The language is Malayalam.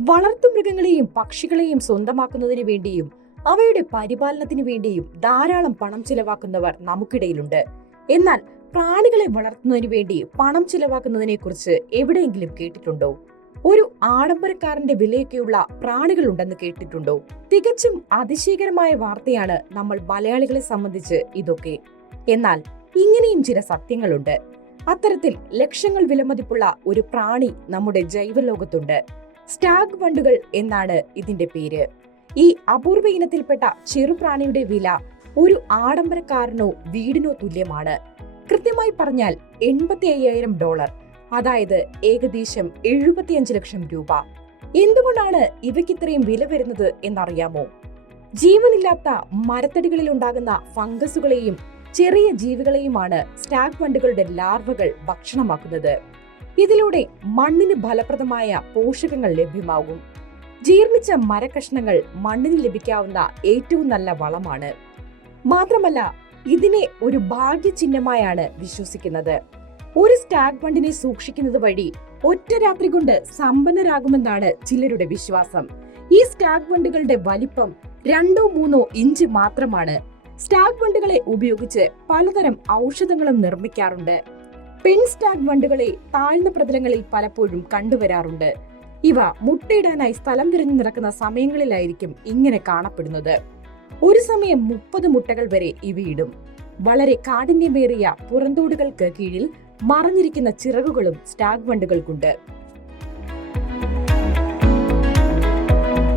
വളർത്തുമൃഗങ്ങളെയും പക്ഷികളെയും സ്വന്തമാക്കുന്നതിന് വേണ്ടിയും അവയുടെ പരിപാലനത്തിന് വേണ്ടിയും ധാരാളം പണം ചിലവാക്കുന്നവർ നമുക്കിടയിലുണ്ട്. എന്നാൽ പ്രാണികളെ വളർത്തുന്നതിന് വേണ്ടി പണം ചിലവാക്കുന്നതിനെ കുറിച്ച് എവിടെയെങ്കിലും കേട്ടിട്ടുണ്ടോ? ഒരു ആഡംബരക്കാരന്റെ വിലയൊക്കെയുള്ള പ്രാണികൾ ഉണ്ടെന്ന് കേട്ടിട്ടുണ്ടോ? തികച്ചും അതിശയകരമായ വാർത്തയാണ് നമ്മൾ മലയാളികളെ സംബന്ധിച്ച് ഇതൊക്കെ. എന്നാൽ ഇങ്ങനെയും ചില സത്യങ്ങളുണ്ട്. അത്തരത്തിൽ ലക്ഷങ്ങൾ വിലമതിപ്പുള്ള ഒരു പ്രാണി നമ്മുടെ ജൈവലോകത്തുണ്ട്. സ്റ്റാഗ് വണ്ടുകൾ എന്നാണ് ഇതിന്റെ പേര്. ഈ അപൂർവ ഇനത്തിൽപ്പെട്ട ചെറുപ്രാണിയുടെ വില ഒരു ആഡംബരക്കാരനോ വീടിനോ തുല്യമാണ്. കൃത്യമായി പറഞ്ഞാൽ എൺപത്തി അയ്യായിരം ഡോളർ അതായത് ഏകദേശം എഴുപത്തിയഞ്ച് ലക്ഷം രൂപ. എന്തുകൊണ്ടാണ് ഇവയ്ക്ക് ഇത്രയും വില വരുന്നത് എന്നറിയാമോ? ജീവനില്ലാത്ത മരത്തടികളിൽ ഉണ്ടാകുന്ന ഫംഗസുകളെയും ചെറിയ ജീവികളെയുമാണ് സ്റ്റാഗ് വണ്ടുകളുടെ ലാർവകൾ ഭക്ഷണമാക്കുന്നത്. ഇതിലൂടെ മണ്ണിന് ഫലപ്രദമായ പോഷകങ്ങൾ ലഭ്യമാകും. ജീർണിച്ച മരകഷ്ണങ്ങൾ മണ്ണിന് ലഭിക്കാവുന്ന ഏറ്റവും നല്ല വളമാണ്. മാത്രമല്ല ഇതിനെ ഒരു ഭാഗ്യചിഹ്നമായാണ് വിശ്വസിക്കുന്നത്. ഒരു സ്റ്റാഗ് ഫണ്ടിനെ സൂക്ഷിക്കുന്നത് വഴി ഒറ്റ രാത്രി കൊണ്ട് സമ്പന്നരാകുമെന്നാണ് ചിലരുടെ വിശ്വാസം. ഈ സ്റ്റാഗ് വണ്ടുകളുടെ വലിപ്പം രണ്ടോ മൂന്നോ ഇഞ്ച് മാത്രമാണ്. സ്റ്റാഗ് വണ്ടുകളെ ഉപയോഗിച്ച് പലതരം ഔഷധങ്ങളും നിർമ്മിക്കാറുണ്ട്. പെൺ സ്റ്റാഗ് വണ്ടുകളെ താഴ്ന്ന പ്രതലങ്ങളിൽ പലപ്പോഴും കണ്ടുവരാറുണ്ട്. ഇവ മുട്ടയിടാനായി സ്ഥലം തിരഞ്ഞു നടക്കുന്ന സമയങ്ങളിലായിരിക്കും ഇങ്ങനെ കാണപ്പെടുന്നത്. ഒരു സമയം മുപ്പത് മുട്ടകൾ വരെ ഇവയിടും. വളരെ കാഠിന്യമേറിയ പുറന്തോടുകൾക്ക് കീഴിൽ മറഞ്ഞിരിക്കുന്ന ചിറകുകളും സ്റ്റാഗ് വണ്ടുകൾക്കുണ്ട്.